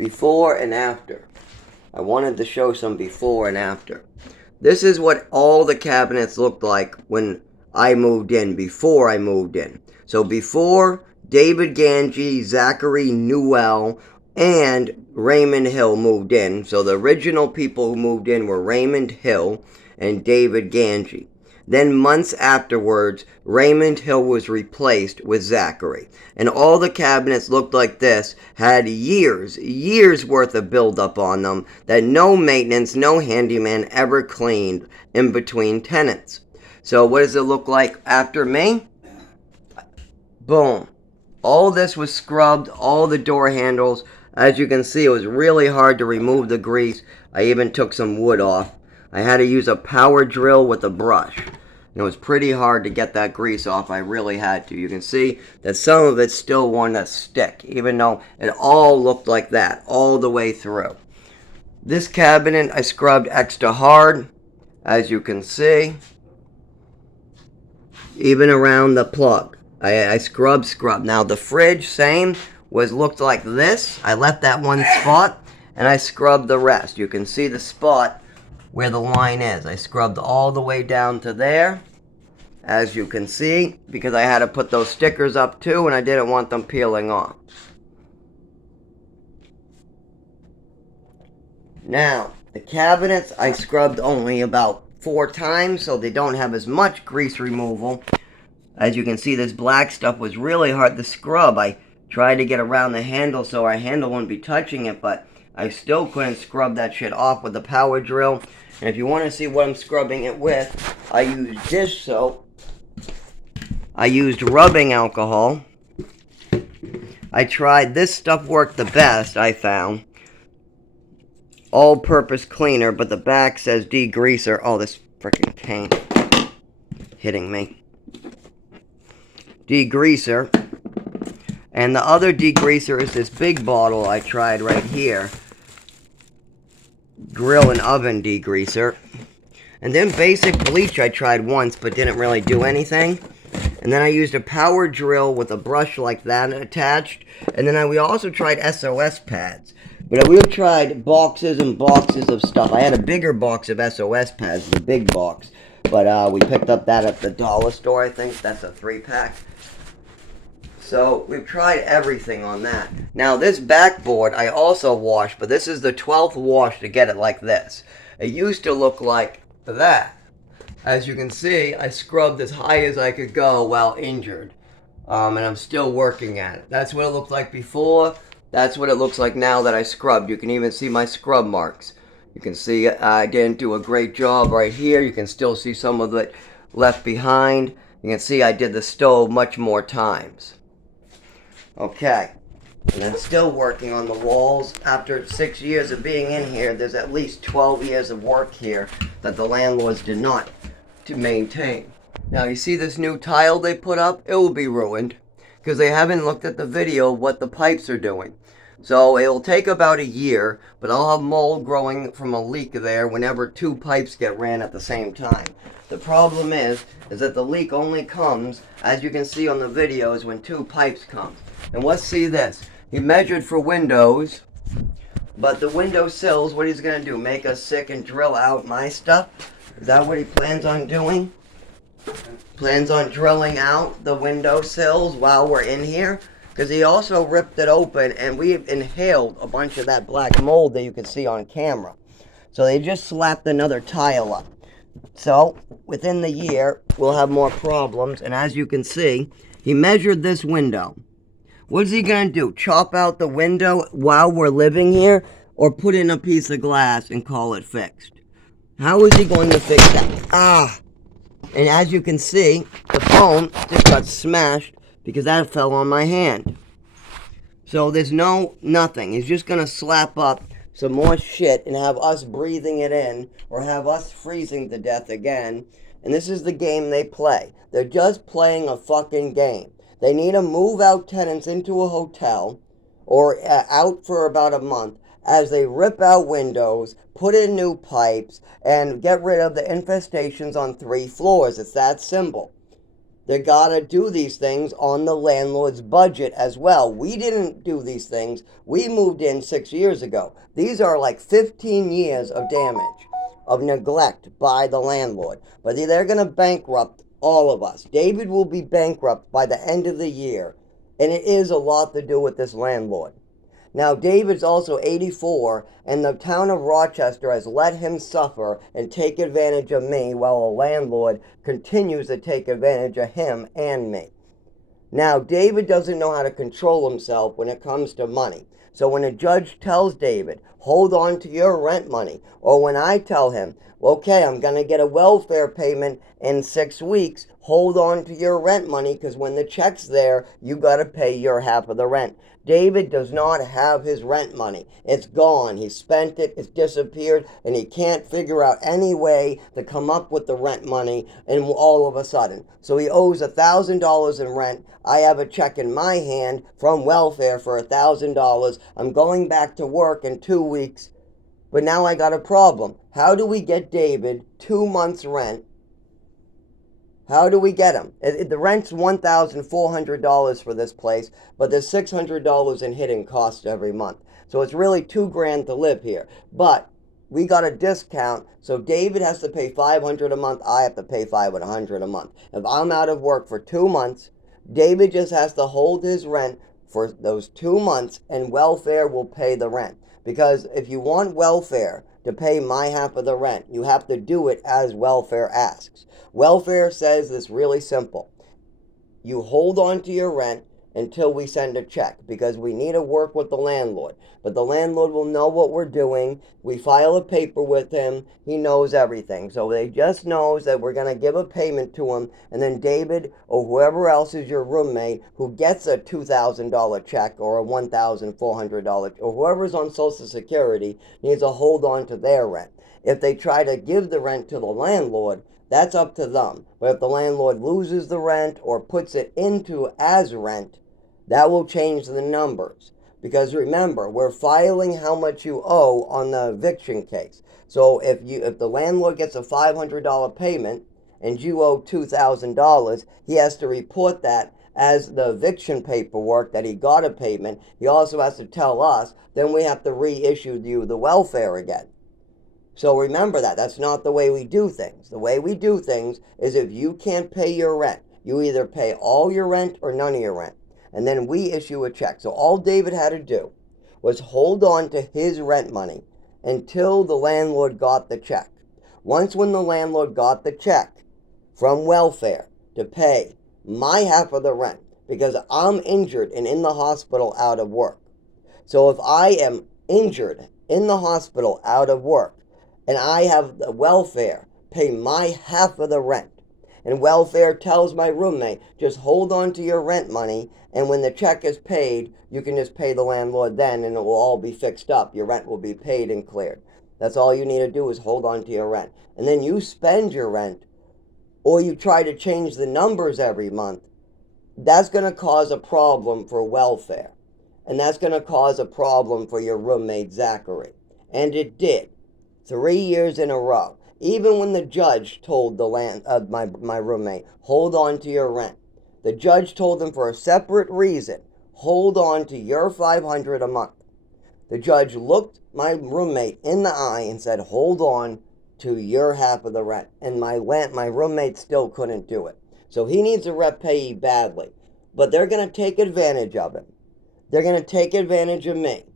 before and after. I wanted to show some before and after. This is what all the cabinets looked like when I moved in, before I moved in. So before, David Ganji, Zachary Newell, and Raymond Hill moved in. So the original people who moved in were Raymond Hill and David Ganji. Then months afterwards, Raymond Hill was replaced with Zachary. And all the cabinets looked like this, had years worth of buildup on them that no maintenance, no handyman ever cleaned in between tenants. So what does it look like after me? Boom. All this was scrubbed, all the door handles. As you can see, it was really hard to remove the grease. I even took some wood off. I had to use a power drill with a brush. It was pretty hard to get that grease off. I really had to. You can see that some of it still wanted to stick, even though it all looked like that all the way through. This cabinet I scrubbed extra hard, as you can see. Even around the plug. I scrubbed. Now the fridge, same, looked like this. I left that one spot, and I scrubbed the rest. You can see the spot where the line is. I scrubbed all the way down to there, as you can see, because I had to put those stickers up too, and I didn't want them peeling off. Now, the cabinets I scrubbed only about 4 times, so they don't have as much grease removal. As you can see, this black stuff was really hard to scrub. I tried to get around the handle so our handle wouldn't be touching it, but I still couldn't scrub that shit off with the power drill. And if you want to see what I'm scrubbing it with, I used dish soap. I used rubbing alcohol. I tried, this stuff worked the best, I found. All-purpose cleaner, but the back says degreaser. Oh, this freaking cane hitting me. Degreaser. And the other degreaser is this big bottle I tried right here. Grill and oven degreaser. And then basic bleach I tried once but didn't really do anything. And then I used a power drill with a brush like that attached. And then we also tried SOS pads. But we've tried boxes and boxes of stuff. I had a bigger box of SOS pads, the big box. But we picked up that at the dollar store, I think. That's a 3-pack. So we've tried everything on that. Now this backboard I also washed, but this is the 12th wash to get it like this. It used to look like that. As you can see, I scrubbed as high as I could go while injured. And I'm still working at it. That's what it looked like before. That's what it looks like now that I scrubbed. You can even see my scrub marks. You can see I didn't do a great job right here. You can still see some of it left behind. You can see I did the stove much more times. Okay, and I'm still working on the walls. After 6 years of being in here, there's at least 12 years of work here that the landlords did not to maintain. Now you see this new tile they put up? It will be ruined because they haven't looked at the video of what the pipes are doing. So it will take about a year, but I'll have mold growing from a leak there whenever 2 pipes get ran at the same time. The problem is that the leak only comes, as you can see on the videos, when 2 pipes come. And let's see this. He measured for windows, but the window sills, what he's going to do, make us sick and drill out my stuff? Is that what he plans on doing? Plans on drilling out the window sills while we're in here? Because he also ripped it open and we've inhaled a bunch of that black mold that you can see on camera. So they just slapped another tile up. So within the year, we'll have more problems. And as you can see, he measured this window. What is he going to do? Chop out the window while we're living here? Or put in a piece of glass and call it fixed? How is he going to fix that? And as you can see, the phone just got smashed because that fell on my hand. So there's nothing. He's just going to slap up some more shit and have us breathing it in or have us freezing to death again. And this is the game they play. They're just playing a fucking game. They need to move out tenants into a hotel or out for about a month as they rip out windows, put in new pipes, and get rid of the infestations on 3 floors. It's that simple. They gotta do these things on the landlord's budget as well. We didn't do these things. We moved in 6 years ago. These are like 15 years of damage, of neglect by the landlord. But they're gonna bankrupt all of us. David will be bankrupt by the end of the year. And it is a lot to do with this landlord. Now, David's also 84, and the town of Rochester has let him suffer and take advantage of me while a landlord continues to take advantage of him and me. Now, David doesn't know how to control himself when it comes to money. So when a judge tells David, hold on to your rent money, or when I tell him, okay, I'm going to get a welfare payment in 6 weeks, hold on to your rent money because when the check's there, you got to pay your half of the rent. David does not have his rent money. It's gone. He spent it. It's disappeared. And he can't figure out any way to come up with the rent money and all of a sudden. So he owes $1,000 in rent. I have a check in my hand from welfare for $1,000. I'm going back to work in 2 weeks. But now I got a problem. How do we get David 2 months rent? How do we get him? The rent's $1,400 for this place, but there's $600 in hidden costs every month. So it's really $2,000 to live here. But we got a discount, so David has to pay $500 a month. I have to pay $500 a month. If I'm out of work for 2 months, David just has to hold his rent for those 2 months, and welfare will pay the rent. Because if you want welfare to pay my half of the rent, you have to do it as welfare asks. Welfare says it's really simple. You hold on to your rent until we send a check because we need to work with the landlord. But the landlord will know what we're doing. We file a paper with him. He knows everything. So they just knows that we're going to give a payment to him. And then David or whoever else is your roommate who gets a $2,000 check or a $1,400 or whoever's on Social Security needs to hold on to their rent. If they try to give the rent to the landlord, that's up to them. But if the landlord loses the rent or puts it into as rent, that will change the numbers. Because remember, we're filing how much you owe on the eviction case. So if the landlord gets a $500 payment and you owe $2,000, he has to report that as the eviction paperwork that he got a payment. He also has to tell us, then we have to reissue you the welfare again. So remember that. That's not the way we do things. The way we do things is if you can't pay your rent, you either pay all your rent or none of your rent. And then we issue a check. So all David had to do was hold on to his rent money until the landlord got the check. When the landlord got the check from welfare to pay my half of the rent, because I'm injured and in the hospital out of work. So if I am injured in the hospital out of work, and I have the welfare pay my half of the rent, and welfare tells my roommate, just hold on to your rent money, and when the check is paid, you can just pay the landlord then, and it will all be fixed up. Your rent will be paid and cleared. That's all you need to do is hold on to your rent. And then you spend your rent, or you try to change the numbers every month. That's going to cause a problem for welfare. And that's going to cause a problem for your roommate, Zachary. And it did. 3 years in a row. Even when the judge told my roommate, hold on to your rent. The judge told him for a separate reason, hold on to your $500 a month. The judge looked my roommate in the eye and said, hold on to your half of the rent. And my roommate still couldn't do it. So he needs a rep payee badly. But they're going to take advantage of him. They're going to take advantage of me.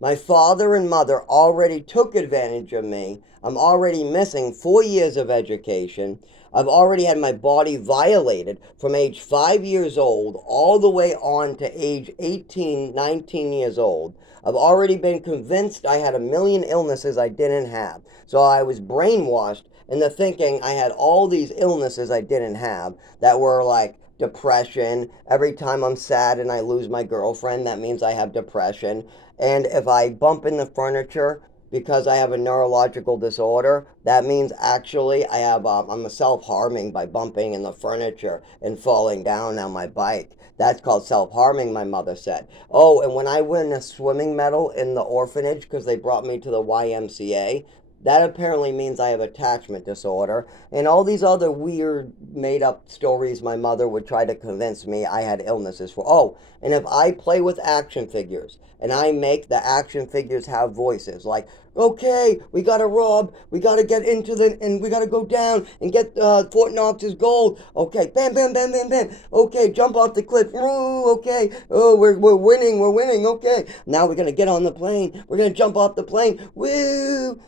My father and mother already took advantage of me. I'm already missing 4 years of education. I've already had my body violated from age 5 years old all the way on to age 18, 19 years old. I've already been convinced I had a million illnesses I didn't have. So I was brainwashed into thinking I had all these illnesses I didn't have that were like depression. Every time I'm sad and I lose my girlfriend, that means I have depression. And if I bump in the furniture because I have a neurological disorder, that means actually I'm self-harming by bumping in the furniture and falling down on my bike. That's called self-harming, my mother said. Oh, and when I win a swimming medal in the orphanage because they brought me to the YMCA, That apparently means I have attachment disorder. And all these other weird, made up stories my mother would try to convince me I had illnesses for. Oh, and if I play with action figures and I make the action figures have voices, like, okay, we gotta rob, we gotta get into and we gotta go down and get Fort Knox's gold. Okay, bam, bam, bam, bam, bam. Okay, jump off the cliff. Ooh, okay. Oh, we're winning. Okay, now we're gonna get on the plane. We're gonna jump off the plane. Woo!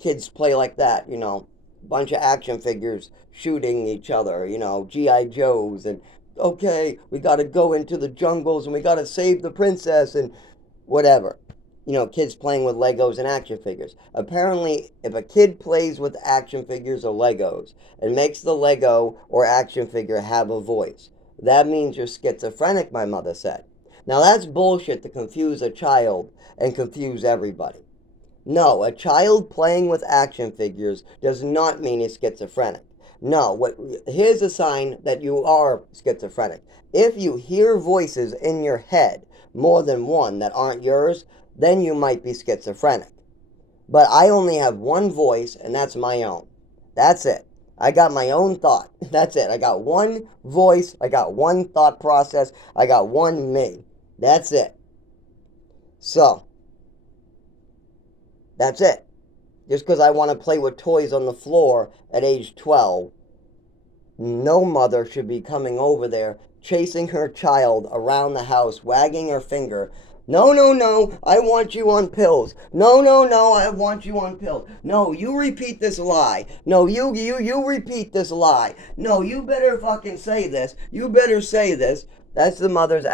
Kids play like that. Bunch of action figures shooting each other. GI Joes and okay, we gotta go into the jungles and we gotta save the princess and whatever. Kids playing with Legos and action figures. Apparently, if a kid plays with action figures or Legos and makes the Lego or action figure have a voice, that means you're schizophrenic, my mother said. Now, that's bullshit to confuse a child and confuse everybody. No, a child playing with action figures does not mean he's schizophrenic. No, here's a sign that you are schizophrenic. If you hear voices in your head, more than one that aren't yours, then you might be schizophrenic. But I only have one voice, and that's my own. That's it. I got my own thought. That's it. I got one voice. I got one thought process. I got one me. That's it. So, that's it. Just because I want to play with toys on the floor at age 12, no mother should be coming over there, chasing her child around the house, wagging her finger. No, no, no, I want you on pills. No, no, no, I want you on pills. No, you repeat this lie. No, you repeat this lie. No, you better fucking say this. You better say this. That's the mother's